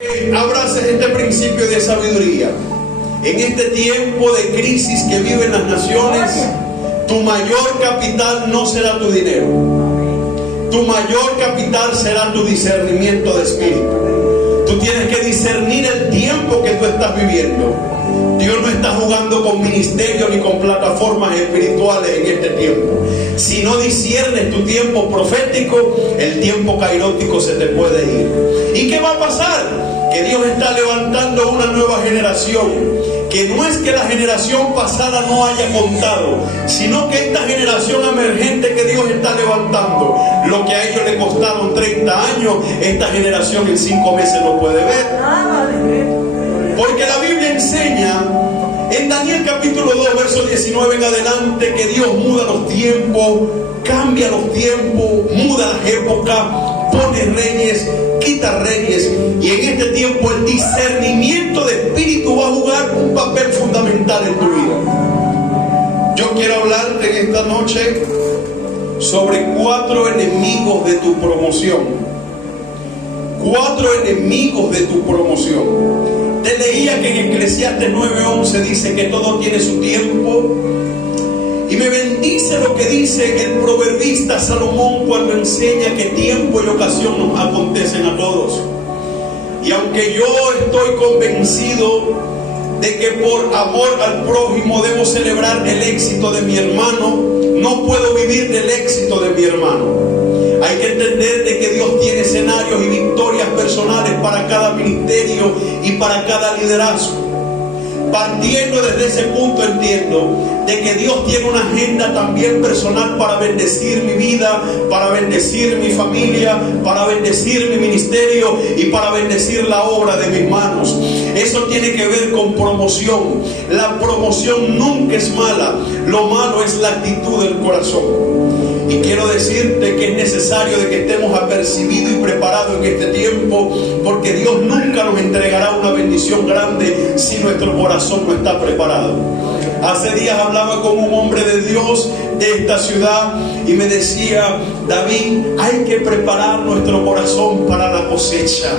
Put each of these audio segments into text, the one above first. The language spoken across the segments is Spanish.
Abraces este principio de sabiduría. En este tiempo de crisis que viven las naciones, tu mayor capital no será tu dinero. Tu mayor capital será tu discernimiento de espíritu. Tú tienes que discernir el tiempo que tú estás viviendo. Dios no está jugando con ministerios ni con plataformas espirituales en este tiempo. Si no disciernes tu tiempo profético, el tiempo kairótico se te puede ir. ¿Y qué va a pasar? Que Dios está levantando una nueva generación, que no es que la generación pasada no haya contado, sino que esta generación emergente que Dios está levantando, lo que a ellos le costaron 30 años, esta generación en 5 meses lo puede ver. Porque la Biblia enseña en Daniel capítulo 2 verso 19 en adelante que Dios muda los tiempos, cambia los tiempos, muda las épocas, pone reyes, quita reyes, y en este tiempo el discernimiento de espíritu va a jugar un papel fundamental en tu vida. Yo quiero hablarte en esta noche sobre 4 enemigos de tu promoción. 4 enemigos de tu promoción. Te leía que en Eclesiastes 9:11 dice que todo tiene su tiempo. Y me bendice lo que dice el proverbista Salomón cuando enseña que tiempo y ocasión nos acontecen a todos. Y aunque yo estoy convencido de que por amor al prójimo debo celebrar el éxito de mi hermano, no puedo vivir del éxito de mi hermano. Hay que entender de que Dios tiene escenarios y victorias personales para cada ministerio y para cada liderazgo. Partiendo desde ese punto entiendo de que Dios tiene una agenda también personal para bendecir mi vida, para bendecir mi familia, para bendecir mi ministerio y para bendecir la obra de mis manos. Eso tiene que ver con promoción. La promoción nunca es mala, lo malo es la actitud del corazón. Y quiero decirte que es necesario de que estemos apercibidos y preparados en este tiempo, porque Dios nunca nos entregará una bendición grande si nuestro corazón no está preparado. Hace días hablaba con un hombre de Dios de esta ciudad y me decía: David, hay que preparar nuestro corazón para la cosecha.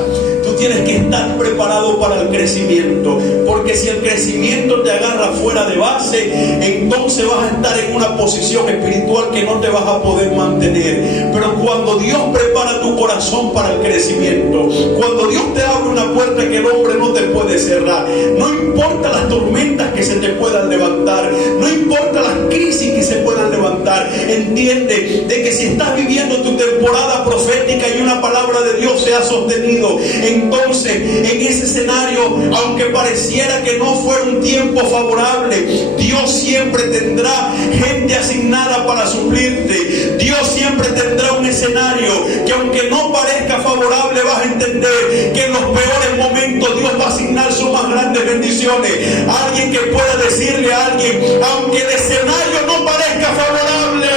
Tú tienes que estar preparado para el crecimiento, porque si el crecimiento te agarra fuera de base, entonces vas a estar en una posición espiritual que no te vas a poder mantener. Pero cuando Dios prepara tu corazón para el crecimiento, cuando Dios te abre una puerta que el hombre no te puede cerrar, no importa las tormentas que se te puedan levantar, no importa las crisis que se puedan levantar, entiende de que si estás viviendo tu temporada profética y una palabra de Dios se ha sostenido, entonces en ese escenario, aunque pareciera que no fuera un tiempo favorable, Dios siempre tendrá gente asignada para suplirte. Dios siempre tendrá un escenario que, aunque no parezca favorable, vas a entender que en los peores momentos Dios va a asignar sus más grandes bendiciones. Alguien que pueda decirle a alguien: aunque el escenario no parezca favorable,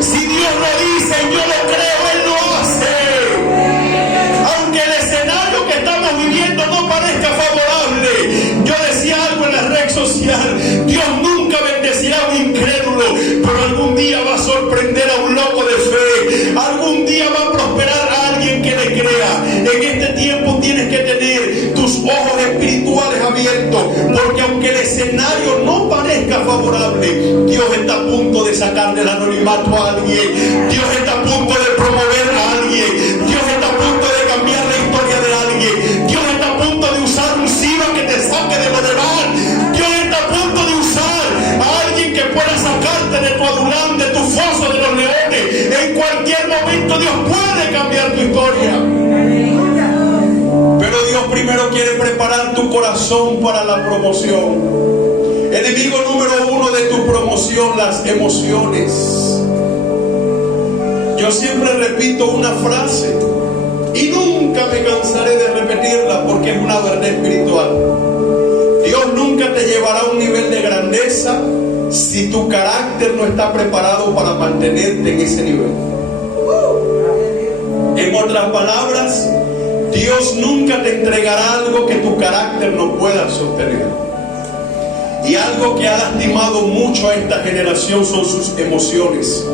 si Dios lo dice, yo lo creo, Él lo hace. Aunque el escenario que estamos viviendo no parezca favorable, yo decía algo en la red social: Dios nunca bendecirá a un incrédulo, pero algún día va a sorprender a un loco de fe. Algún día va a prosperar a alguien que le crea. En este tiempo tienes que tener tus ojos espirituales abiertos, porque aunque el escenario no parezca favorable, Dios está a punto de sacar del anonimato a alguien. Dios está a punto de promover a alguien. Dios está a punto de cambiar la historia de alguien. Dios está a punto de usar un Siba que te saque de lo demás. Dios está a punto de usar a alguien que pueda sacarte de tu Adulán, de tu foso de los leones. En cualquier momento Dios puede cambiar tu historia. Pero Dios primero quiere preparar tu corazón para la promoción. Enemigo número 1 de tu promoción: las emociones. Yo siempre repito una frase y nunca me cansaré de repetirla, porque es una verdad espiritual. Dios nunca te llevará a un nivel de grandeza si tu carácter no está preparado para mantenerte en ese nivel. En otras palabras, Dios nunca te entregará algo que tu carácter no pueda sostener. Y algo que ha lastimado mucho a esta generación son sus emociones.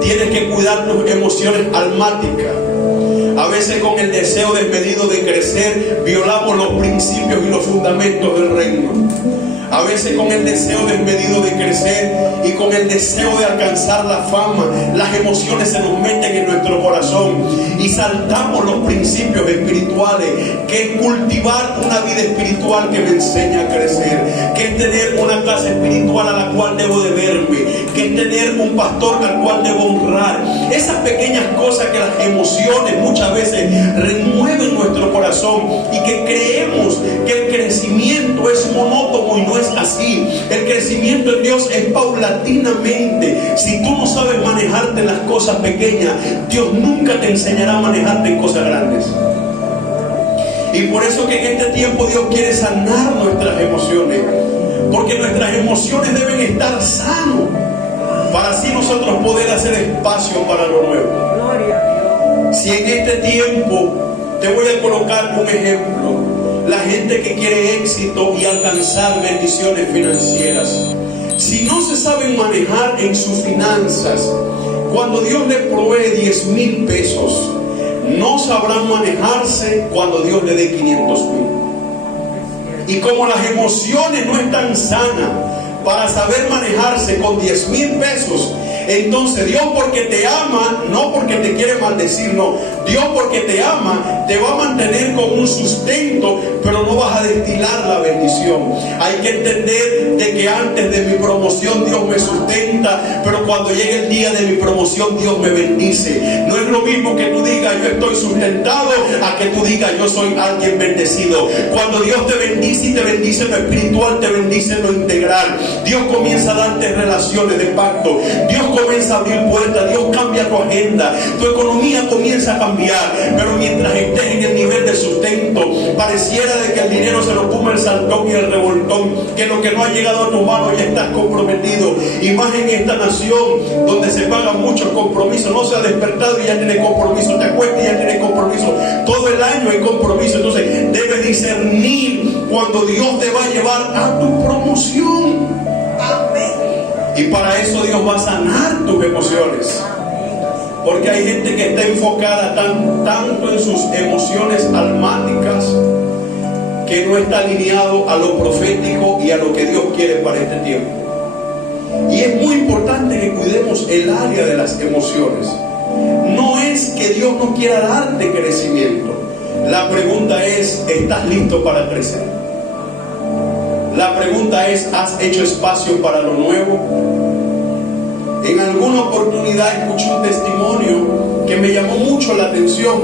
Tienes que cuidar tus emociones almáticas. A veces con el deseo desmedido de crecer, violamos los principios y los fundamentos del reino. A veces con el deseo desmedido de crecer y con el deseo de alcanzar la fama, las emociones se nos meten en nuestro corazón y saltamos los principios espirituales, que es cultivar una vida espiritual que me enseña a crecer, que es tener una clase espiritual a la cual debo de verme, que es tener un pastor al cual debo honrar. Esas pequeñas cosas que las emociones muchas veces remueven nuestro corazón y que creemos que el crecimiento es monótono y no es así. El crecimiento en Dios es paulatinamente. Si tú no sabes manejarte en las cosas pequeñas, Dios nunca te enseñará a manejarte en cosas grandes. Y por eso que en este tiempo Dios quiere sanar nuestras emociones, porque nuestras emociones deben estar sanas para así nosotros poder hacer espacio para lo nuevo. Si en este tiempo te voy a colocar un ejemplo, la gente que quiere éxito y alcanzar bendiciones financieras, si no se saben manejar en sus finanzas, cuando Dios les provee 10,000 pesos, no sabrán manejarse cuando Dios le dé 500,000. Y como las emociones no están sanas para saber manejarse con 10,000 pesos, entonces Dios, porque te ama, no porque te quiere maldecir, no. Dios, porque te ama, te va a mantener con un sustento, pero no vas a destilar la bendición. Hay que entender de que antes de mi promoción Dios me sustenta, pero cuando llegue el día de mi promoción Dios me bendice. No es lo mismo que tú digas yo estoy sustentado a que tú digas yo soy alguien bendecido. Cuando Dios te bendice y te bendice en lo espiritual, te bendice en lo integral. Dios comienza a darte relaciones de pacto. Dios comienza a abrir puertas. Dios cambia tu agenda. Tu economía comienza a cambiar. Pero mientras estés en el nivel de sustento, pareciera de que el dinero se lo come el saltón y el revoltón, que lo que no ha llegado a tu mano ya estás comprometido. Y más en esta nación donde se pagan muchos compromisos. No se ha despertado y ya tiene compromiso. Te acuestas y ya tiene compromiso. Todo el año hay compromiso. Entonces debes discernir cuando Dios te va a llevar a tu promoción. Y para eso Dios va a sanar tus emociones. Porque hay gente que está enfocada tanto en sus emociones almáticas que no está alineado a lo profético y a lo que Dios quiere para este tiempo. Y es muy importante que cuidemos el área de las emociones. No es que Dios no quiera darte crecimiento. La pregunta es, ¿estás listo para crecer? La pregunta es, ¿has hecho espacio para lo nuevo? En alguna oportunidad escuché un testimonio que me llamó mucho la atención.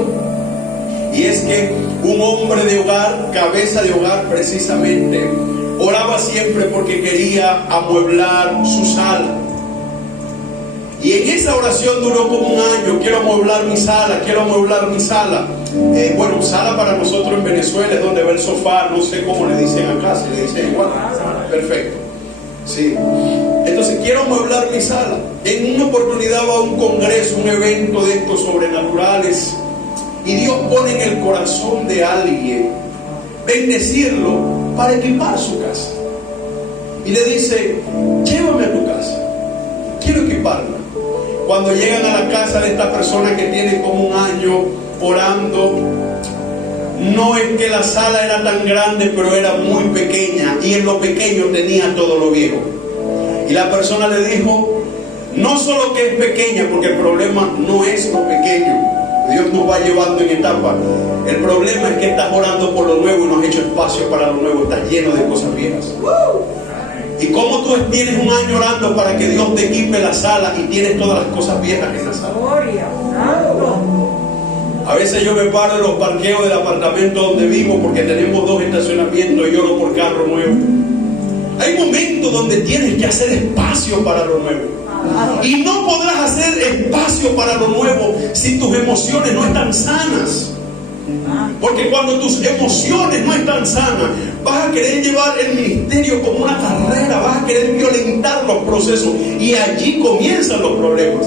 Y es que un hombre de hogar, cabeza de hogar precisamente, oraba siempre porque quería amueblar su sala. Y en esa oración duró como un año. Quiero amueblar mi sala, quiero amueblar mi sala. Bueno, sala para nosotros en Venezuela es donde va el sofá, no sé cómo le dicen acá, si le dicen igual. Perfecto. Sí. Entonces quiero amueblar mi sala. En una oportunidad va a un congreso, un evento de estos sobrenaturales, y Dios pone en el corazón de alguien bendecirlo para equipar su casa. Y le dice, llévame a tu casa, quiero equiparla. Cuando llegan a la casa de esta persona que tiene como un año orando, no es que la sala era tan grande, pero era muy pequeña, y en lo pequeño tenía todo lo viejo. Y la persona le dijo, no solo que es pequeña, porque el problema no es lo pequeño, Dios nos va llevando en etapas. El problema es que estás orando por lo nuevo y no has hecho espacio para lo nuevo, estás lleno de cosas viejas. Y como tú tienes un año orando para que Dios te equipe la sala y tienes todas las cosas viejas en la sala. A veces yo me paro en los parqueos del apartamento donde vivo porque tenemos 2 estacionamientos y oro por carro nuevo. Hay momentos donde tienes que hacer espacio para lo nuevo. Y no podrás hacer espacio para lo nuevo si tus emociones no están sanas. Porque cuando tus emociones no están sanas, vas a querer llevar el ministerio como una carrera, vas a querer violentar los procesos y allí comienzan los problemas.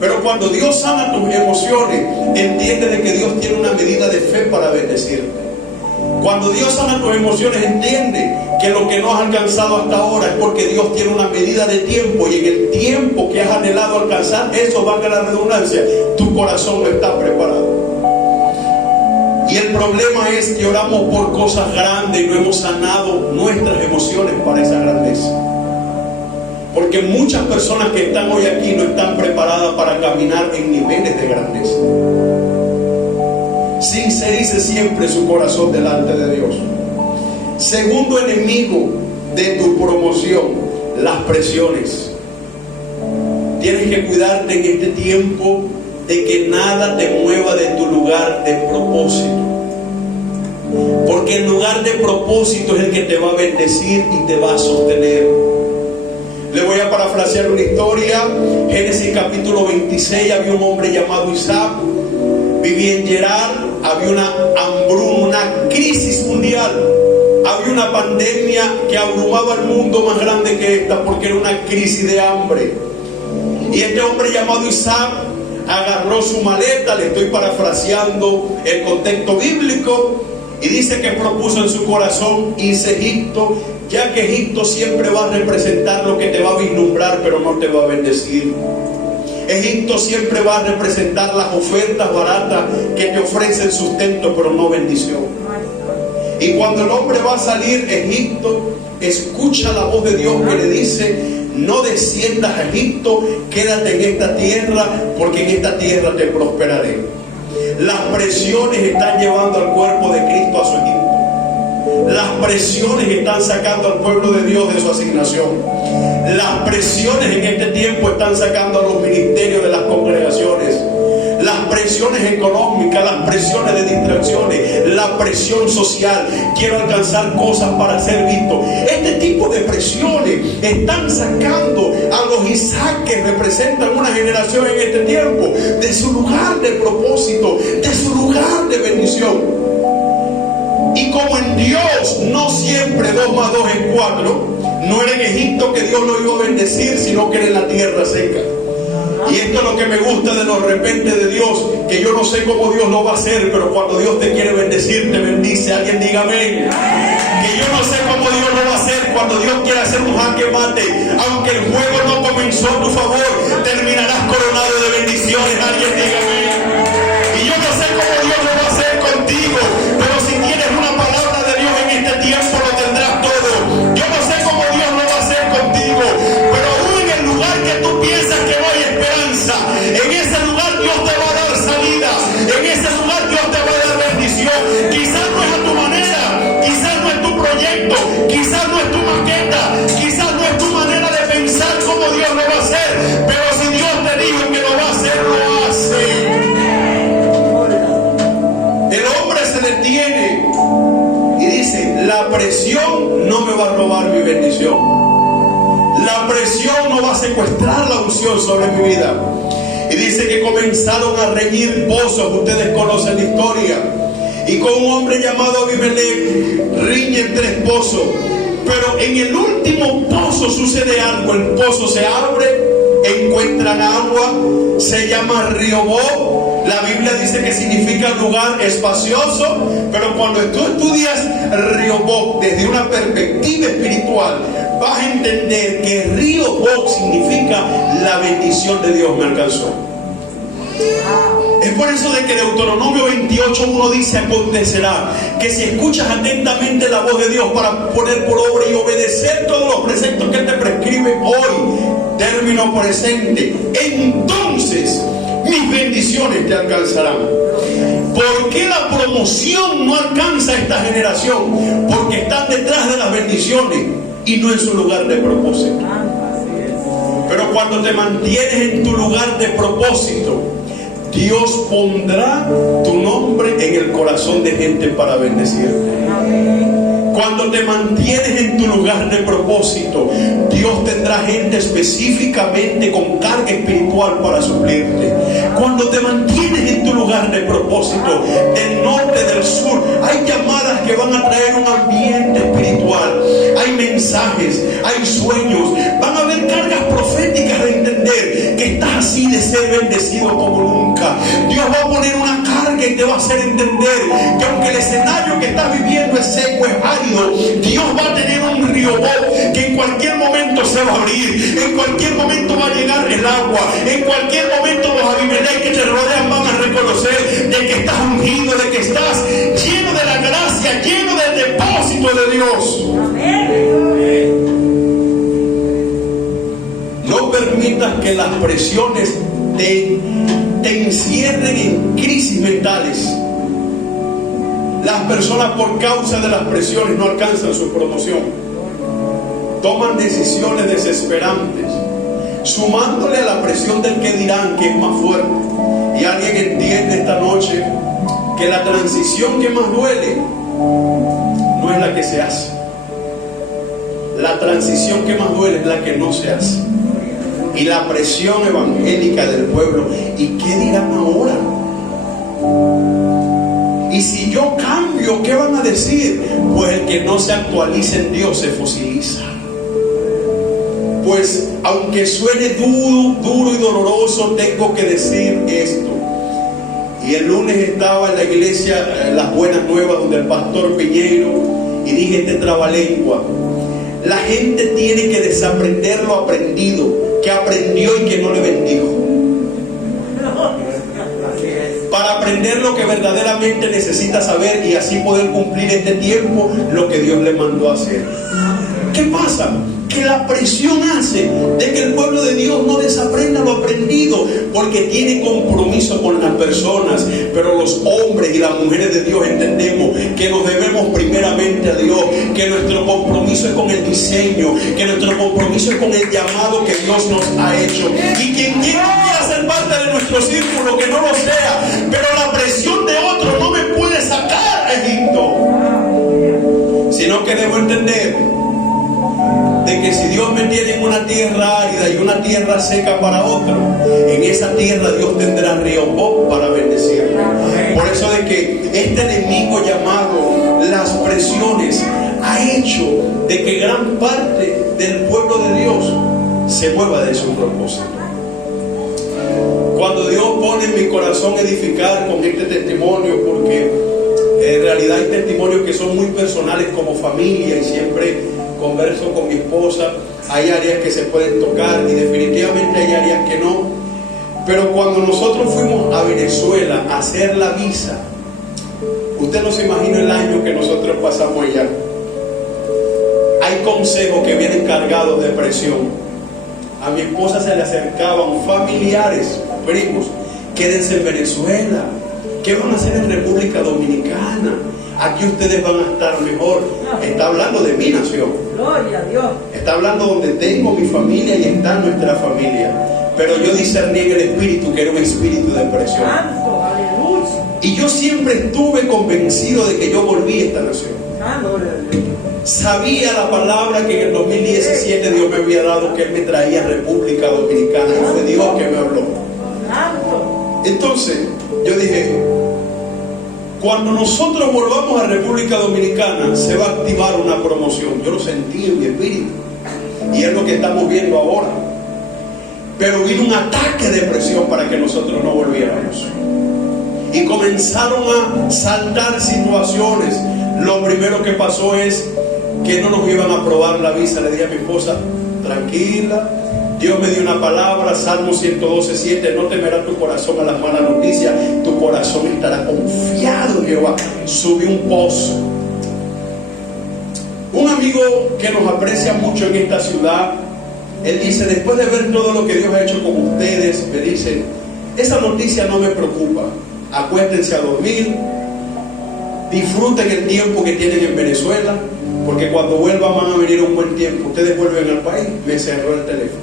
Pero cuando Dios sana tus emociones, entiende de que Dios tiene una medida de fe para bendecirte. Cuando Dios sana tus emociones, entiende que lo que no has alcanzado hasta ahora es porque Dios tiene una medida de tiempo, y en el tiempo que has anhelado alcanzar, eso, valga la redundancia, tu corazón no está preparado. problema es que oramos por cosas grandes y no hemos sanado nuestras emociones para esa grandeza. Porque muchas personas que están hoy aquí no están preparadas para caminar en niveles de grandeza. Sincerice siempre su corazón delante de Dios. Segundo enemigo de tu promoción, las presiones. Tienes que cuidarte en este tiempo de que nada te mueva de tu lugar de propósito. Porque el lugar de propósito es el que te va a bendecir y te va a sostener. Le voy a parafrasear una historia. Génesis capítulo 26, había un hombre llamado Isaac, vivía en Gerar, había una hambruna, una crisis mundial. Había una pandemia que abrumaba el mundo más grande que esta, porque era una crisis de hambre. Y este hombre llamado Isaac agarró su maleta, le estoy parafraseando el contexto bíblico, y dice que propuso en su corazón irse a Egipto, ya que Egipto siempre va a representar lo que te va a vislumbrar, pero no te va a bendecir. Egipto siempre va a representar las ofertas baratas que te ofrecen sustento, pero no bendición. Y cuando el hombre va a salir a Egipto, escucha la voz de Dios que le dice: no desciendas a Egipto, quédate en esta tierra, porque en esta tierra te prosperaré. Las presiones están llevando al cuerpo de Cristo a su Egipto. Las presiones están sacando al pueblo de Dios de su asignación. Las presiones en este tiempo están sacando a los ministerios de las congregaciones. Las presiones económicas, las presiones de distracciones, la presión social. Quiero alcanzar cosas para ser visto. Este tipo de presiones están sacando a los Isaac que representan una generación en este tiempo de su lugar de propósito, de su lugar de bendición. Y como en Dios no siempre 2 más 2 es 4, no era en Egipto que Dios lo iba a bendecir, sino que era en la tierra seca. Y esto es lo que me gusta de los repentes de Dios, que yo no sé cómo Dios lo va a hacer, pero cuando Dios te quiere bendecir, te bendice. Alguien diga amén. Que yo no sé cómo Dios lo va a hacer cuando Dios quiere hacer un jaque mate. Aunque el juego no comenzó a tu favor, terminarás coronado de bendiciones. Alguien diga amén. Y yo no sé cómo Dios lo va a hacer contigo, pero si tienes una palabra de Dios en este tiempo, lo tendrás todo. Yo no sé cómo Dios lo va a hacer contigo, pero aún en el lugar que tú piensas que no hay esperanza, en ese lugar Dios te va a dar salida, en ese lugar Dios te va a dar bendición. Quizás no es a tu manera, quizás no es tu proyecto, quizás no es tu maqueta, quizás no es tu manera de pensar cómo Dios lo va a hacer, pero si Dios te dijo que lo va a hacer, lo hace. El hombre se detiene y dice: la presión no me va a robar mi bendición. La presión no va a secuestrar la unción sobre mi vida. Y dice que comenzaron a reñir pozos. Ustedes conocen la historia. Y con un hombre llamado Abimelech riñen 3 pozos. Pero en el último pozo sucede algo. El pozo se abre, encuentran agua, se llama Rehoboth. La Biblia dice que significa lugar espacioso, pero cuando tú estudias Rehoboth desde una perspectiva espiritual, vas a entender que Rehoboth significa la bendición de Dios me alcanzó. Es por eso de que Deuteronomio 28:1 dice: acontecerá que si escuchas atentamente la voz de Dios para poner por obra y obedecer todos los preceptos que Él te prescribe hoy, término presente, entonces mis bendiciones te alcanzarán. ¿Por qué la promoción no alcanza a esta generación? Porque están detrás de las bendiciones y no en su lugar de propósito. Pero cuando te mantienes en tu lugar de propósito, Dios pondrá tu nombre en el corazón de gente para bendecirte. Cuando te mantienes en tu lugar de propósito, Dios tendrá gente específicamente con carga espiritual para suplirte. Cuando te mantienes en tu lugar de propósito, del norte, del sur, hay llamadas que van a traer un ambiente espiritual. Hay mensajes, hay sueños, van a haber cargas proféticas de entender que estás así de ser bendecido como nunca. Dios va a poner una carga y te va a hacer entender que aunque el escenario que estás viviendo es seco, es árido, Dios va a tener un Rehoboth que en cualquier momento se va a abrir, en cualquier momento va a llegar el agua, en cualquier momento los Abimelech que te rodean van a reconocer de que estás ungido, de que estás lleno de la gracia, lleno del depósito de Dios. No permitas que las presiones te encierren en crisis mentales. Las personas, por causa de las presiones, no alcanzan su promoción. Toman decisiones desesperantes, sumándole a la presión del que dirán, que es más fuerte. Y alguien entiende esta noche que la transición que más duele no es la que se hace. La transición que más duele es la que no se hace. Y la presión evangélica del pueblo. ¿Y qué dirán ahora? Y si yo cambio, ¿qué van a decir? Pues el que no se actualiza en Dios se fosiliza. Pues aunque suene duro y doloroso, tengo que decir esto. Y el lunes estaba en la iglesia Las Buenas Nuevas, donde el pastor Piñeiro, y dije este trabalengua: la gente tiene que desaprender lo aprendido, que aprendió y que no le bendijo, para aprender lo que verdaderamente necesita saber y así poder cumplir este tiempo lo que Dios le mandó a hacer. ¿Qué pasa? Que la presión hace de que el pueblo de Dios no desaprenda lo aprendido, porque tiene compromiso con las personas. Pero los hombres y las mujeres de Dios entendemos que nos debemos primeramente a Dios, que nuestro compromiso es con el diseño, que nuestro compromiso es con el llamado que Dios nos ha hecho. Y quien quiera ser parte de nuestro círculo, que no lo sea, pero la presión de otro no me puede sacar a Egipto, sino que debo entender de que si Dios me tiene en una tierra árida y una tierra seca para otro, en esa tierra Dios tendrá río para bendecir. Por eso de que este enemigo llamado las presiones ha hecho de que gran parte del pueblo de Dios se mueva de su propósito. Cuando Dios pone en mi corazón edificar con este testimonio, porque en realidad hay testimonios que son muy personales como familia, y siempre converso con mi esposa, hay áreas que se pueden tocar y definitivamente hay áreas que no. Pero cuando nosotros fuimos a Venezuela a hacer la visa, usted no se imagina el año que nosotros pasamos allá. Hay consejos que vienen cargados de presión. A mi esposa se le acercaban familiares, primos: quédense en Venezuela, ¿qué van a hacer en República Dominicana? Aquí ustedes van a estar mejor. Está hablando de mi nación. Gloria a Dios. Está hablando donde tengo mi familia y está nuestra familia. Pero yo discerní en el espíritu que era un espíritu de presión. Santo, aleluya. Y yo siempre estuve convencido de que yo volví a esta nación. Sabía la palabra que en el 2017 Dios me había dado, que Él me traía a República Dominicana. Y fue Dios que me habló. Entonces yo dije: cuando nosotros volvamos a República Dominicana se va a activar una promoción. Yo lo sentí en mi espíritu y es lo que estamos viendo ahora. Pero vino un ataque de presión para que nosotros no volviéramos, y comenzaron a saltar situaciones. Lo primero que pasó es que no nos iban a aprobar la visa. Le dije a mi esposa: tranquila, Dios me dio una palabra, Salmo 112:7, no temerá tu corazón a las malas noticias, tu corazón estará confiado en Jehová. Subí un pozo. Un amigo que nos aprecia mucho en esta ciudad, él dice: después de ver todo lo que Dios ha hecho con ustedes, me dice, esa noticia no me preocupa, acuéstense a dormir, disfruten el tiempo que tienen en Venezuela, porque cuando vuelvan van a venir un buen tiempo, ustedes vuelven al país. Me cerró el teléfono.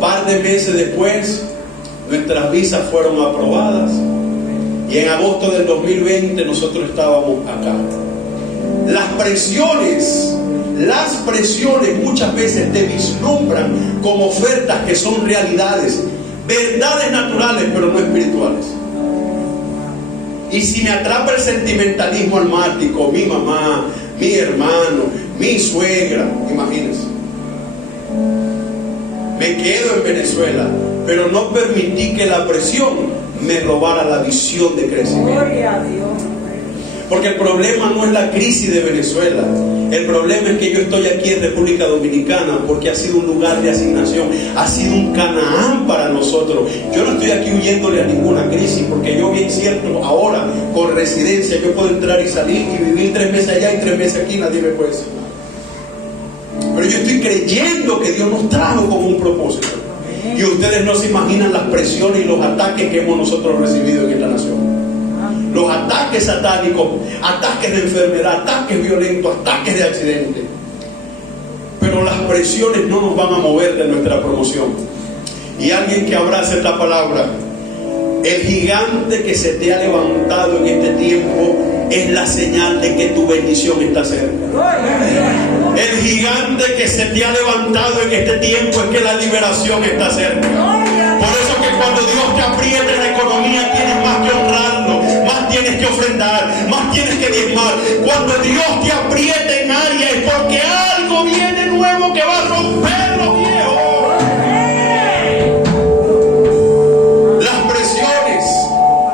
Par de meses después, nuestras visas fueron aprobadas y en agosto del 2020 nosotros estábamos acá. Las presiones muchas veces te vislumbran como ofertas que son realidades, verdades naturales, pero no espirituales. Y si me atrapa el sentimentalismo almático, mi mamá, mi hermano, mi suegra, imagínense, me quedo en Venezuela, pero no permití que la presión me robara la visión de crecimiento. Gloria a Dios. Porque el problema no es la crisis de Venezuela. El problema es que yo estoy aquí en República Dominicana porque ha sido un lugar de asignación, ha sido un Canaán para nosotros. Yo no estoy aquí huyéndole a ninguna crisis, porque yo, bien cierto, ahora con residencia yo puedo entrar y salir y vivir 3 meses allá y 3 meses aquí, nadie me puede decir nada. Pero yo estoy creyendo que Dios nos trajo con un propósito. Y ustedes no se imaginan las presiones y los ataques que hemos nosotros recibido en esta nación. Los ataques satánicos, ataques de enfermedad, ataques violentos, ataques de accidentes. Pero las presiones no nos van a mover de nuestra promoción. Y alguien que abrace esta palabra: el gigante que se te ha levantado en este tiempo es la señal de que tu bendición está cerca. El gigante que se te ha levantado en este tiempo es que la liberación está cerca. Por eso que cuando Dios te apriete en la economía, tienes más que honrarlo, más tienes que ofrendar, más tienes que diezmar. Cuando Dios te apriete en área es porque algo viene nuevo que va a romper lo viejo. Las presiones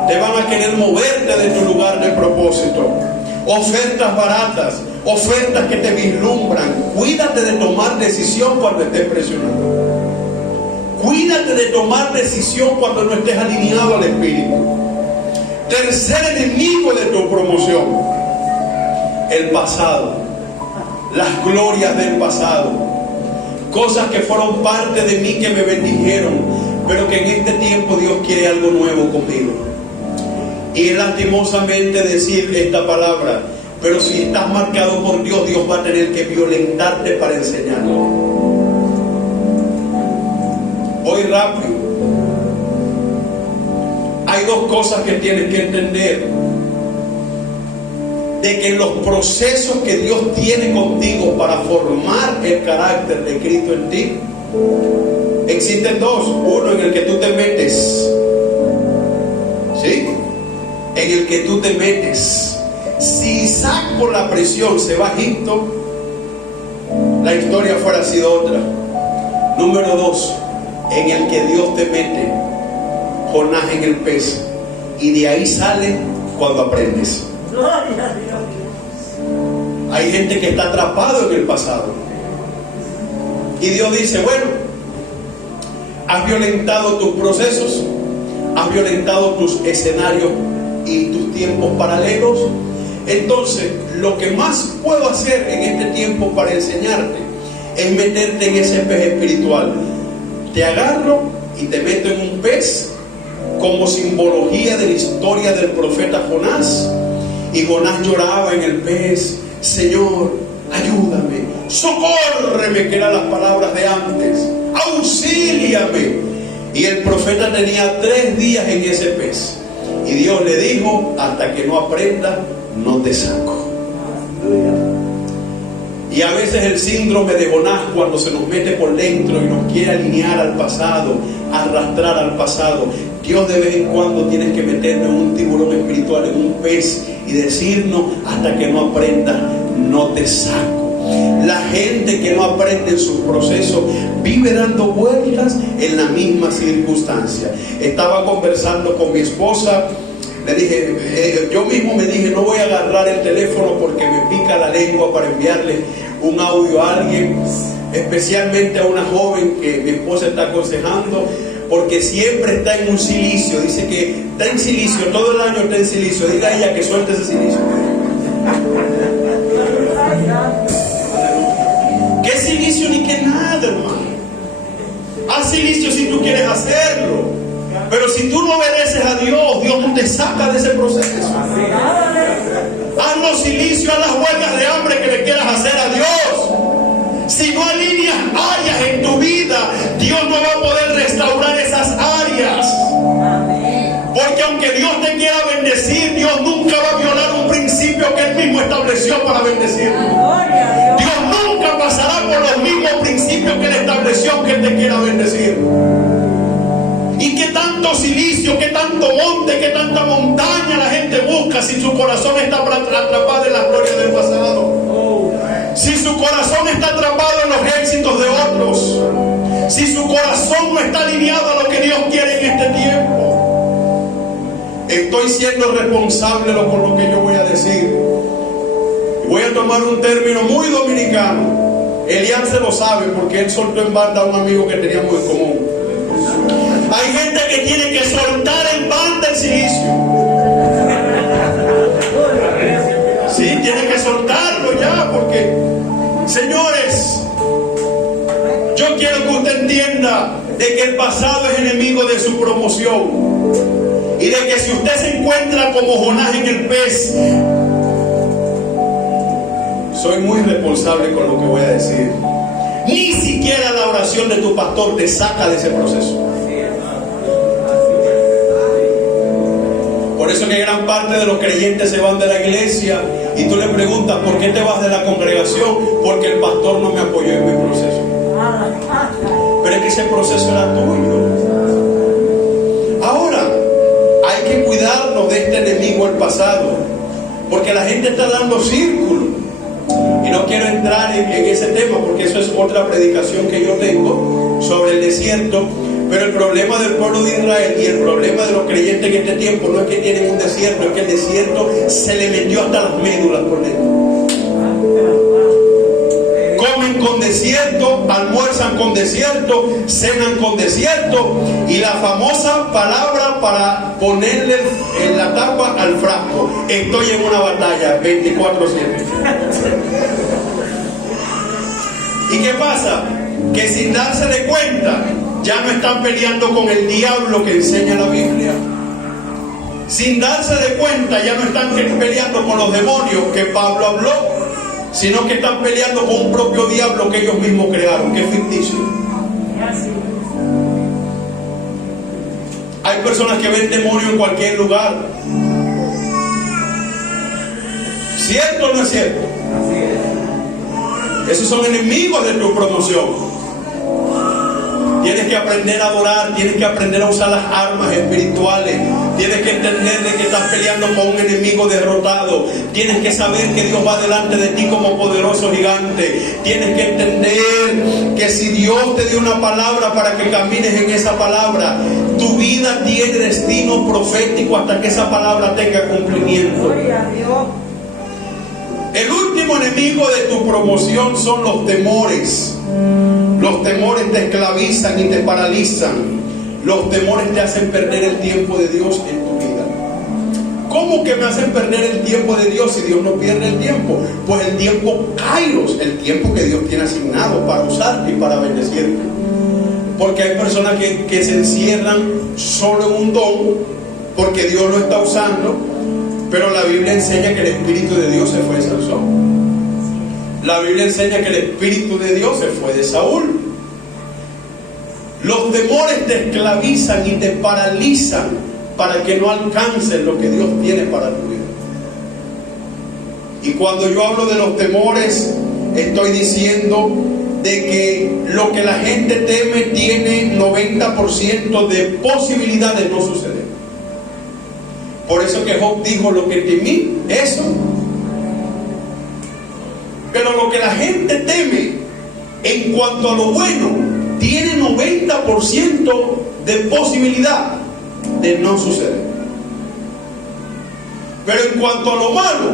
te van a querer moverte de tu lugar de propósito. Ofertas baratas, ofertas que te vislumbran. Cuídate de tomar decisión cuando estés presionado. Cuídate de tomar decisión cuando no estés alineado al Espíritu. Tercer enemigo de tu promoción: el pasado, las glorias del pasado, cosas que fueron parte de mí, que me bendijeron, pero que en este tiempo Dios quiere algo nuevo conmigo. Y es lastimosamente decir esta palabra, pero si estás marcado por Dios, Dios va a tener que violentarte para enseñarlo. Voy rápido. Hay 2 cosas que tienes que entender: de que los procesos que Dios tiene contigo para formar el carácter de Cristo en ti, existen 2. Uno en el que tú te metes, ¿sí? En el que tú te metes. Si Isaac por la presión se va a Egipto, la historia fuera sido otra. Número 2, en el que Dios te mete. Jonás en el pez, y de ahí sale cuando aprendes. Gloria a Dios. Hay gente que está atrapado en el pasado, y Dios dice: bueno, has violentado tus procesos, has violentado tus escenarios y tus tiempos paralelos. Entonces, lo que más puedo hacer en este tiempo para enseñarte es meterte en ese pez espiritual. Te agarro y te meto en un pez como simbología de la historia del profeta Jonás. Y Jonás lloraba en el pez: Señor, ayúdame, socórreme, que eran las palabras de antes, auxíliame. Y el profeta tenía 3 días en ese pez, y Dios le dijo: hasta que no aprenda, no te saco. Y a veces el síndrome de Jonás, cuando se nos mete por dentro y nos quiere alinear al pasado, arrastrar al pasado, Dios de vez en cuando tiene que meternos en un tiburón espiritual, en un pez, y decirnos: hasta que no aprendas, no te saco. La gente que no aprende en sus procesos vive dando vueltas en la misma circunstancia. Estaba conversando con mi esposa. Le dije, yo mismo me dije: no voy a agarrar el teléfono porque me pica la lengua para enviarle un audio a alguien, especialmente a una joven que mi esposa está aconsejando, porque siempre está en un silicio. Dice que está en silicio, todo el año está en silicio. Diga a ella que suelte ese silicio. ¿Qué silicio ni qué nada, hermano? Haz silicio si tú quieres hacerlo. Pero si tú no obedeces a Dios, Dios no te saca de ese proceso. Haz los silicios, haz las huelgas de hambre que le quieras hacer a Dios. Si no alineas áreas en tu vida, Dios no va a poder restaurar esas áreas. Porque aunque Dios te quiera bendecir, Dios nunca va a violar un principio que Él mismo estableció para bendecirlo. Dios nunca pasará por los mismos principios que Él estableció que Él te quiera bendecir. ¿Y qué tanto silicio, qué tanto monte, qué tanta montaña la gente busca si su corazón está atrapado en las glorias del pasado? Si su corazón está atrapado en los éxitos de otros, si su corazón no está alineado a lo que Dios quiere en este tiempo. En Estoy siendo responsable con lo que yo voy a decir. Voy a tomar un término muy dominicano. Elian se lo sabe porque él soltó en banda a un amigo que teníamos en común. Hay gente que tiene que soltar en banda el silicio. Sí, tiene que soltarlo ya, porque, señores, yo quiero que usted entienda de que el pasado es enemigo de su promoción, y de que si usted se encuentra como Jonás en el pez, soy muy responsable con lo que voy a decir. Ni siquiera la oración de tu pastor te saca de ese proceso. Por eso que gran parte de los creyentes se van de la iglesia y tú le preguntas, ¿por qué te vas de la congregación? Porque el pastor no me apoyó en mi proceso. Pero es que ese proceso era tuyo. Ahora, hay que cuidarnos de este enemigo del pasado, porque la gente está dando círculo. Y no quiero entrar en ese tema, porque eso es otra predicación que yo tengo sobre el desierto. Pero el problema del pueblo de Israel y el problema de los creyentes en este tiempo no es que tienen un desierto, es que el desierto se le metió hasta las médulas por dentro. Comen con desierto, almuerzan con desierto, cenan con desierto, y la famosa palabra para ponerle en la tapa al frasco: estoy en una batalla 24/7. ¿Y qué pasa? Que sin darse de cuenta ya no están peleando con el diablo que enseña la Biblia. Sin darse de cuenta ya no están peleando con los demonios que Pablo habló, sino que están peleando con un propio diablo que ellos mismos crearon, que es ficticio. Hay personas que ven demonios en cualquier lugar. ¿Cierto o no es cierto? Esos son enemigos de tu promoción. Tienes que aprender a adorar, tienes que aprender a usar las armas espirituales, tienes que entender de que estás peleando con un enemigo derrotado, tienes que saber que Dios va delante de ti como poderoso gigante, tienes que entender que si Dios te dio una palabra para que camines en esa palabra, tu vida tiene destino profético hasta que esa palabra tenga cumplimiento. El último enemigo de tu promoción son los temores. Los temores te esclavizan y te paralizan. Los temores te hacen perder el tiempo de Dios en tu vida. ¿Cómo que me hacen perder el tiempo de Dios si Dios no pierde el tiempo? Pues el tiempo kairos, el tiempo que Dios tiene asignado para usarte y para bendecirte. Porque hay personas que se encierran solo en un don porque Dios lo está usando, pero la Biblia enseña que el Espíritu de Dios se fue de Sansón. La Biblia enseña que el Espíritu de Dios se fue de Saúl. Los temores te esclavizan y te paralizan para que no alcances lo que Dios tiene para tu vida. Y cuando yo hablo de los temores, estoy diciendo de que lo que la gente teme tiene 90% de posibilidad de no suceder. Por eso que Job dijo: lo que temí, eso. Pero lo que la gente teme en cuanto a lo bueno tiene 90% de posibilidad de no suceder. Pero en cuanto a lo malo,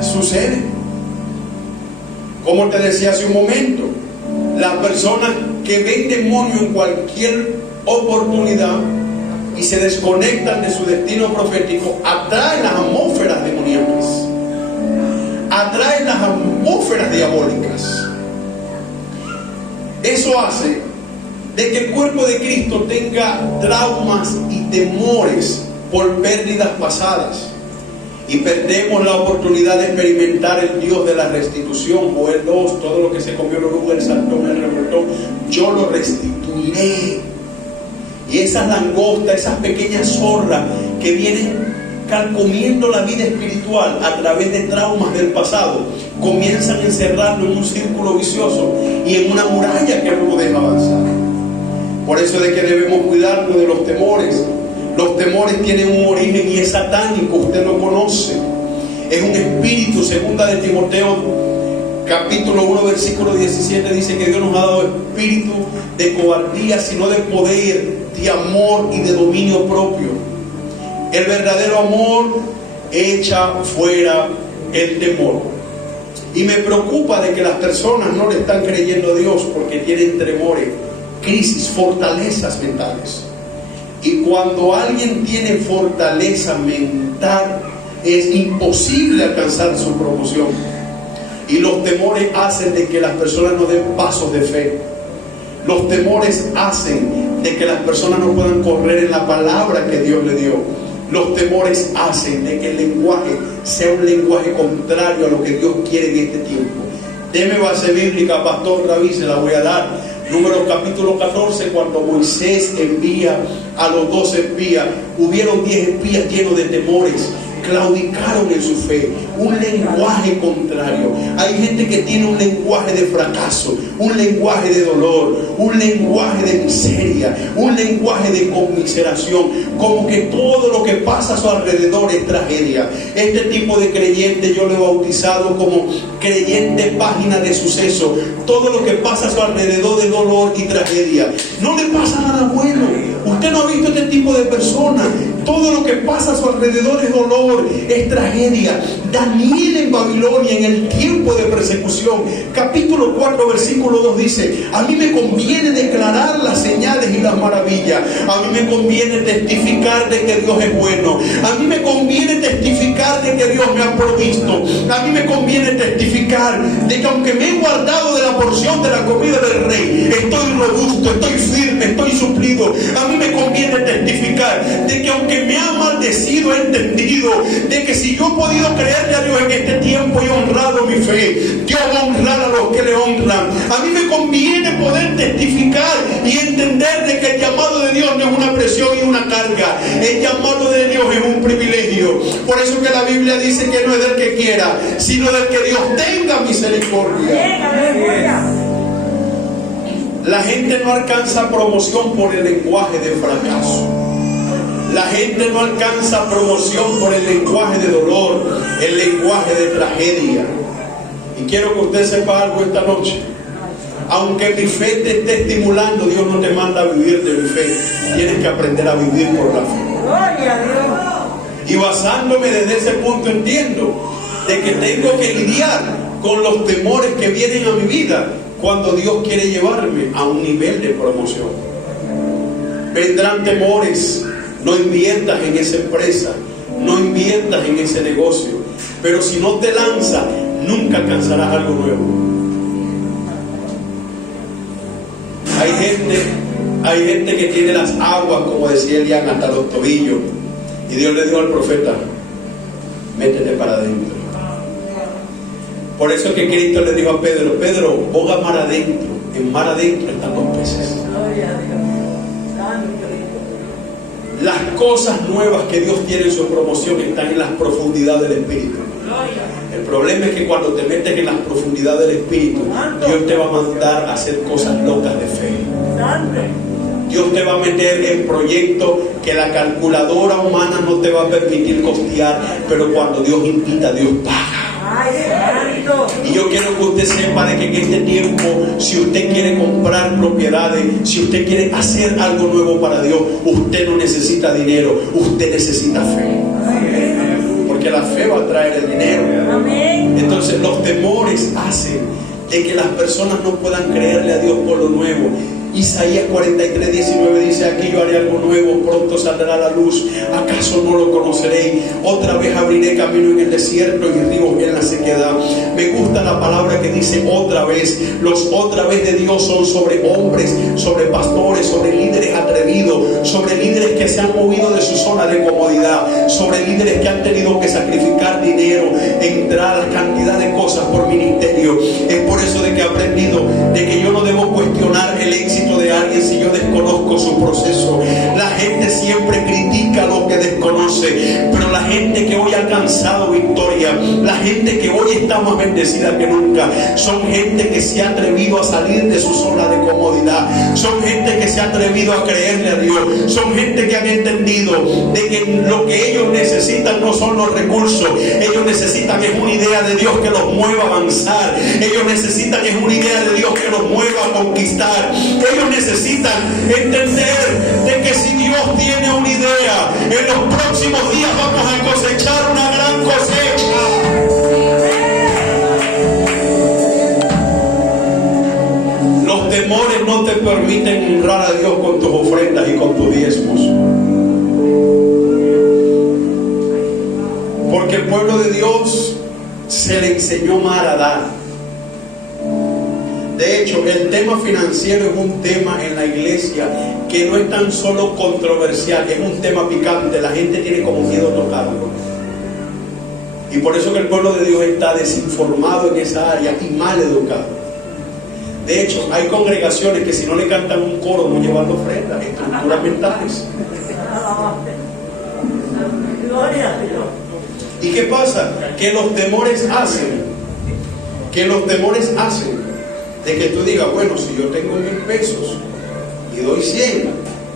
sucede. Como te decía hace un momento, las personas que ven demonio en cualquier oportunidad y se desconectan de su destino profético, atraen las atmósferas demoníacas, atraen las atmósferas diabólicas. Eso hace de que el cuerpo de Cristo tenga traumas y temores por pérdidas pasadas, y perdemos la oportunidad de experimentar el Dios de la restitución. Joel 2: todo lo que se comió el oruga, el saltón, el revoltón, yo lo restituiré. Y esas langostas, esas pequeñas zorras que vienen carcomiendo la vida espiritual a través de traumas del pasado, comienzan a encerrarlo en un círculo vicioso y en una muralla que no lo deja avanzar. Por eso es de que debemos cuidarnos de los temores. Los temores tienen un origen y es satánico, usted lo conoce. Es un espíritu. Segunda de Timoteo capítulo 1 versículo 17 dice que Dios nos ha dado espíritu de cobardía, sino de poder, de amor y de dominio propio. El verdadero amor echa fuera el temor. Y me preocupa de que las personas no le están creyendo a Dios porque tienen temores, crisis, fortalezas mentales. Y cuando alguien tiene fortaleza mental, es imposible alcanzar su promoción. Y los temores hacen de que las personas no den pasos de fe. Los temores hacen de que las personas no puedan correr en la palabra que Dios le dio. Los temores hacen de que el lenguaje sea un lenguaje contrario a lo que Dios quiere en este tiempo. Deme base bíblica, pastor David, se la voy a dar. Números capítulo 14, cuando Moisés envía a los 12 espías, hubieron 10 espías llenos de temores, claudicaron en su fe, un lenguaje contrario. Hay gente que tiene un lenguaje de fracaso, un lenguaje de dolor, un lenguaje de miseria, un lenguaje de conmiseración, como que todo lo que pasa a su alrededor es tragedia. Este tipo de creyente yo lo he bautizado como creyente página de suceso. Todo lo que pasa a su alrededor es dolor y tragedia. No le pasa nada bueno. Usted no ha visto este tipo de persona. Todo lo que pasa a su alrededor es dolor, es tragedia. Daniel en Babilonia, en el tiempo de persecución, capítulo 4, versículo 2 dice: a mí me conviene declarar las señales y las maravillas. A mí me conviene testificar de que Dios es bueno. A mí me conviene testificar de que Dios me ha provisto. A mí me conviene testificar de que aunque me he guardado de la porción de la comida del rey, estoy robusto, estoy firme, estoy suplido. A mí me conviene testificar de que aunque me ha maldecido, he entendido de que si yo he podido creerle a Dios en este tiempo y he honrado mi fe, Dios va a honrar a los que le honran. A mí me conviene poder testificar y entender de que el llamado de Dios no es una presión y una carga. El llamado de Dios es un privilegio. Por eso que la Biblia dice que no es del que quiera, sino del que Dios tenga misericordia. La gente no alcanza promoción por el lenguaje de fracaso. La gente no alcanza promoción por el lenguaje de dolor, el lenguaje de tragedia. Y quiero que usted sepa algo esta noche. Aunque mi fe te esté estimulando, Dios no te manda a vivir de mi fe. Tienes que aprender a vivir por la fe. Gloria a Dios. Y basándome desde ese punto entiendo de que tengo que lidiar con los temores que vienen a mi vida cuando Dios quiere llevarme a un nivel de promoción. Vendrán temores. No inviertas en esa empresa, no inviertas en ese negocio, pero si no te lanzas, nunca alcanzarás algo nuevo. Hay gente que tiene las aguas, como decía Elián, hasta los tobillos, y Dios le dijo al profeta: métete para adentro. Por eso es que Cristo le dijo a Pedro: Pedro, boga mar adentro, en mar adentro están los peces. Gloria a Dios. Las cosas nuevas que Dios tiene en su promoción están en las profundidades del Espíritu. El problema es que cuando te metes en las profundidades del Espíritu, Dios te va a mandar a hacer cosas locas de fe. Dios te va a meter en proyectos que la calculadora humana no te va a permitir costear, pero cuando Dios invita, Dios paga. Y yo quiero que usted sepa de que en este tiempo, si usted quiere comprar propiedades, si usted quiere hacer algo nuevo para Dios, usted no necesita dinero, usted necesita fe. Porque la fe va a traer el dinero. Entonces los temores hacen de que las personas no puedan creerle a Dios por lo nuevo. Isaías 43, 19 dice: aquí yo haré algo nuevo, pronto saldrá la luz, ¿acaso no lo conoceréis? Otra vez abriré camino en el desierto y ríos en la sequedad. Me gusta la palabra que dice otra vez. Los otra vez de Dios son sobre hombres, sobre pastores, sobre líderes atrevidos, sobre líderes que se han movido de su zona de comodidad, sobre líderes que han tenido que sacrificar dinero, entradas, cantidad de cosas por ministerio. Es por eso de que he aprendido de que yo no debo cuestionar el éxito de alguien si yo desconozco su proceso. La gente siempre critica lo que desconoce, pero la gente que hoy ha alcanzado victoria, la gente que hoy está más bendecida que nunca, son gente que se ha atrevido a salir de su zona de comodidad, son gente que se ha atrevido a creerle a Dios, son gente que han entendido de que lo que ellos necesitan no son los recursos, ellos necesitan es una idea de Dios que los mueva a avanzar, ellos necesitan es una idea de Dios que los mueva a conquistar. Ellos necesitan entender entender de que si Dios tiene una idea, en los próximos días vamos a cosechar una gran cosecha. Los temores no te permiten honrar a Dios con tus ofrendas y con tus diezmos. Porque el pueblo de Dios se le enseñó mal a dar. De hecho, el tema financiero es un tema en la iglesia que no es tan solo controversial, es un tema picante. La gente tiene como miedo tocarlo. Y por eso que el pueblo de Dios está desinformado en esa área y mal educado. De hecho, hay congregaciones que si no le cantan un coro no llevan ofrendas, estructuras mentales. Gloria a Dios. ¿Y qué pasa? Que los temores hacen de que tú digas, bueno, si yo tengo 1,000 pesos y doy 100,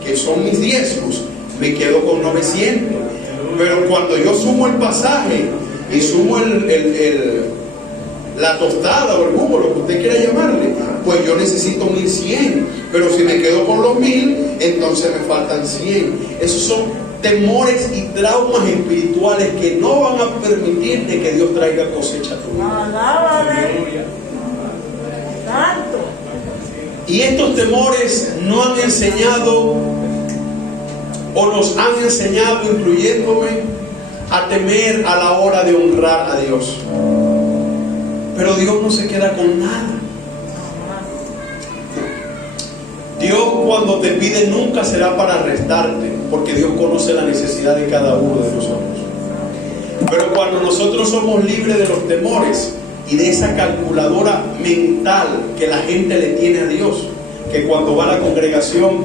que son mis diezmos, me quedo con 900. Pero cuando yo sumo el pasaje y sumo la tostada o el humo, lo que usted quiera llamarle, pues yo necesito 1,100. Pero si me quedo con los 1,000, entonces me faltan 100. Esos son temores y traumas espirituales que no van a permitir de que Dios traiga cosecha a tu vida. Alábale. Santo. Y estos temores no han enseñado o nos han enseñado, incluyéndome, a temer a la hora de honrar a Dios. Pero Dios no se queda con nada. Dios cuando te pide nunca será para restarte, porque Dios conoce la necesidad de cada uno de nosotros. Pero cuando nosotros somos libres de los temores y de esa calculadora mental que la gente le tiene a Dios, que cuando va a la congregación,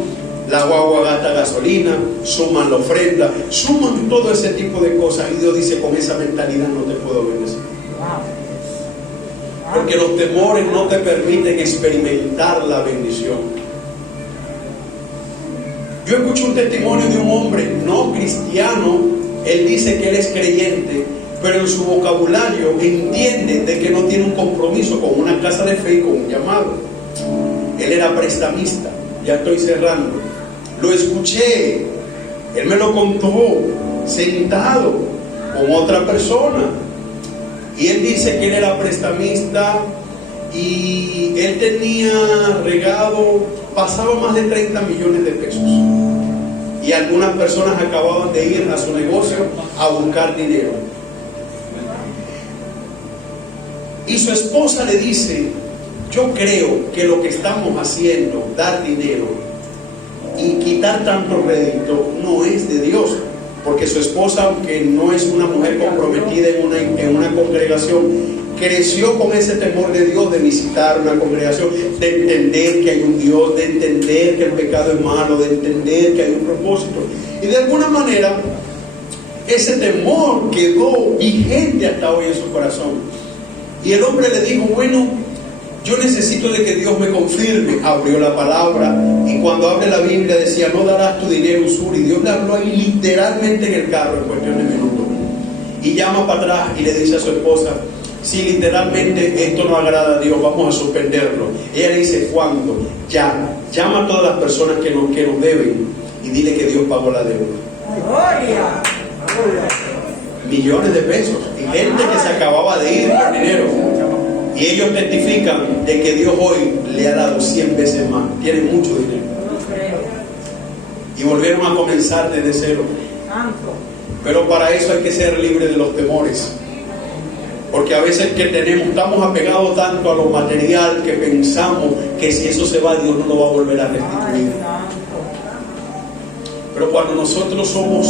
la guagua gasta gasolina, suman la ofrenda, suman todo ese tipo de cosas, y Dios dice, con esa mentalidad no te puedo bendecir. Porque los temores no te permiten experimentar la bendición. Yo escuché un testimonio de un hombre no cristiano. Él dice que él es creyente, pero en su vocabulario entiende de que no tiene un compromiso con una casa de fe y con un llamado. Él era prestamista. Ya estoy cerrando. Lo escuché, él me lo contó sentado con otra persona, y él dice que él era prestamista y él tenía regado, pasaba más de 30 millones de pesos, y algunas personas acababan de ir a su negocio a buscar dinero, y su esposa le dice, yo creo que lo que estamos haciendo, dar dinero y quitar tanto rédito, no es de Dios. Porque su esposa, aunque no es una mujer comprometida en una congregación, creció con ese temor de Dios, de visitar una congregación, de entender que hay un Dios, de entender que el pecado es malo, de entender que hay un propósito. Y de alguna manera, ese temor quedó vigente hasta hoy en su corazón. Y el hombre le dijo, bueno, yo necesito de que Dios me confirme. Abrió la palabra, y cuando abre la Biblia decía, no darás tu dinero usura. Y Dios le habló ahí literalmente en el carro en cuestión de minutos. Y llama para atrás y le dice a su esposa, si literalmente esto no agrada a Dios, vamos a suspenderlo. Ella le dice, ¿cuándo? Ya. Llama a todas las personas que nos deben y dile que Dios pagó la deuda. Gloria. Millones de pesos. Y gente que se acababa de ir por dinero. Y ellos testifican de que Dios hoy le ha dado 100 veces más. Tienen mucho dinero. Y volvieron a comenzar desde cero. Pero para eso hay que ser libre de los temores. Porque a veces que estamos apegados tanto a lo material que pensamos que si eso se va, Dios no lo va a volver a restituir. Pero cuando nosotros somos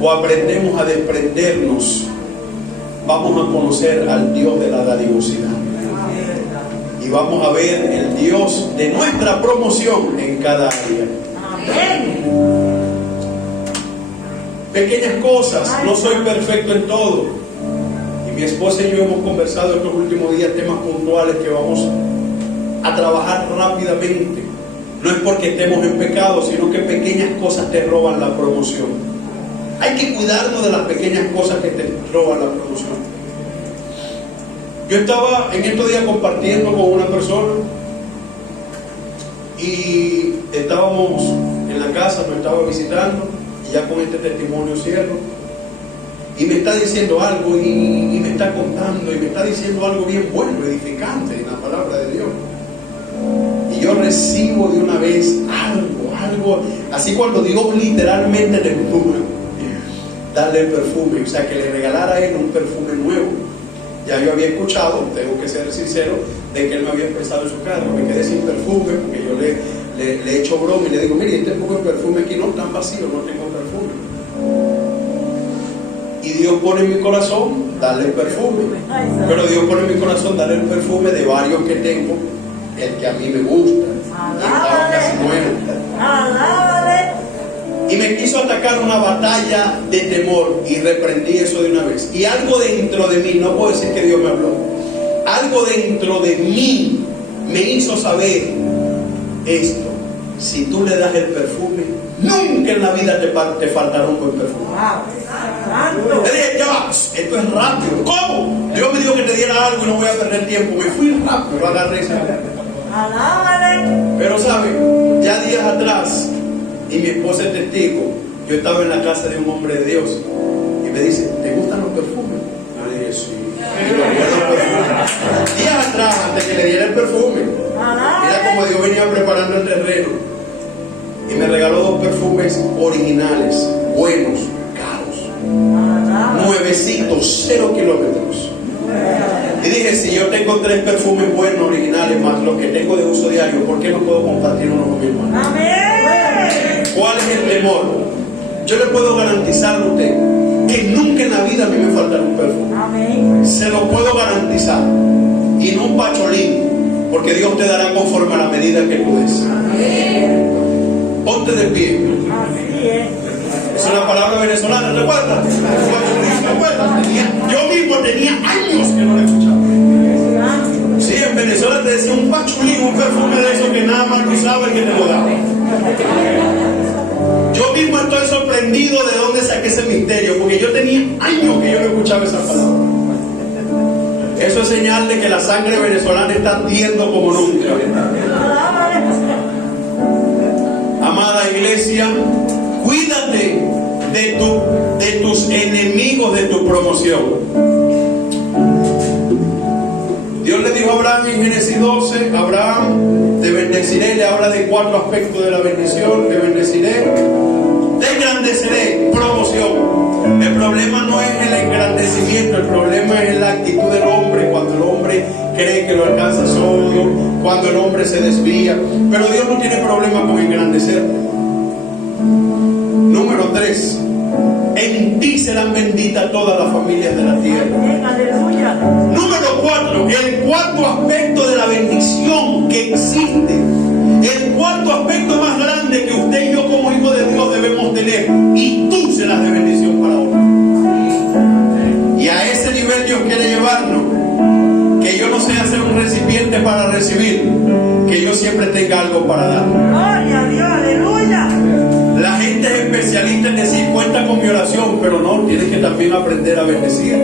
o aprendemos a desprendernos, vamos a conocer al Dios de la dadivosidad. Y vamos a ver el Dios de nuestra promoción en cada área. Amén. Pequeñas cosas, no soy perfecto en todo. Y mi esposa y yo hemos conversado estos últimos días temas puntuales que vamos a trabajar rápidamente. No es porque estemos en pecado, sino que pequeñas cosas te roban la promoción. Hay que cuidarnos de las pequeñas cosas que te roban la promoción. Yo estaba en estos días compartiendo con una persona y estábamos en la casa, nos estaba visitando, y ya con este testimonio cierro. Y me está diciendo algo, y me está contando, y me está diciendo algo bien bueno, edificante en la palabra de Dios. Y yo recibo de una vez algo, así cuando Dios literalmente le empuje, darle el perfume, o sea, que le regalara a él un perfume nuevo. Ya yo había escuchado, tengo que ser sincero, de que él me había empezado en su carro. Me quedé sin perfume porque yo le echo broma y le digo, mire, este poco de perfume aquí no está vacío, no tengo perfume. Y Dios pone en mi corazón darle el perfume. Pero Dios pone en mi corazón darle el perfume de varios que tengo, el que a mí me gusta. Y estaba casi nuevo. Y me quiso atacar una batalla de temor y reprendí eso de una vez. Y algo dentro de mí, no puedo decir que Dios me habló, algo dentro de mí me hizo saber esto: si tú le das el perfume, nunca en la vida te faltará un buen perfume. Le dije, ya va, esto es rápido. ¿Cómo? Dios me dijo que te diera algo y no voy a perder tiempo. Me fui rápido, lo agarré ese. Pero saben, ya días atrás, y mi esposa es testigo, yo estaba en la casa de un hombre de Dios y me dice, ¿te gustan los perfumes? Yo le dije, sí. Y me acuerdo los perfumes. Días atrás, antes que le diera el perfume, mira como Dios venía preparando el terreno y me regaló 2 perfumes originales, buenos, caros, nuevecitos, 0 kilómetros. Y dije, si yo tengo 3 perfumes buenos, originales, más los que tengo de uso diario, ¿por qué no puedo compartir uno con mi hermano? ¿Cuál es el temor? Yo le puedo garantizar a usted que nunca en la vida a mí me faltará un perfume. Se lo puedo garantizar. Y no un pacholín, porque Dios te dará conforme a la medida que tú des. Ponte de pie. Es una palabra venezolana, ¿recuerdas? Yo mismo tenía años que no la escuchaba. Sí, en Venezuela te decía un pachulín, un perfume de eso que nada más lo usaba el que te lo daba. Yo mismo estoy sorprendido de dónde saqué ese misterio, porque yo tenía años que yo no escuchaba esa palabra. Eso es señal de que la sangre venezolana está ardiendo como nunca. Amada iglesia, cuídate de tus enemigos de tu promoción. Dios le dijo a Abraham en Génesis 12, Abraham, te bendeciré, le habla de 4 aspectos de la bendición: te bendeciré, te engrandeceré, promoción. El problema no es el engrandecimiento, el problema es la actitud del hombre, cuando el hombre cree que lo alcanza solo, cuando el hombre se desvía. Pero Dios no tiene problema con engrandecer. Número 3, en ti serán benditas todas las familias de la tierra. Número 4, el cuarto aspecto de la bendición que existe, el cuarto aspecto más grande que usted y yo como hijos de Dios debemos tener, y tú serás de bendición para otros. Y a ese nivel Dios quiere llevarnos, que yo no sea ser un recipiente para recibir, que yo siempre tenga algo para dar. Gloria a Dios, aleluya. La gente es especialista en decir, cuenta con mi oración, pero no, tienes que también aprender a bendecir.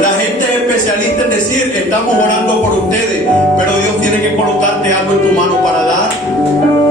La gente es especialista en decir, estamos orando por ustedes, pero Dios tiene que colocarte algo en tu mano para dar.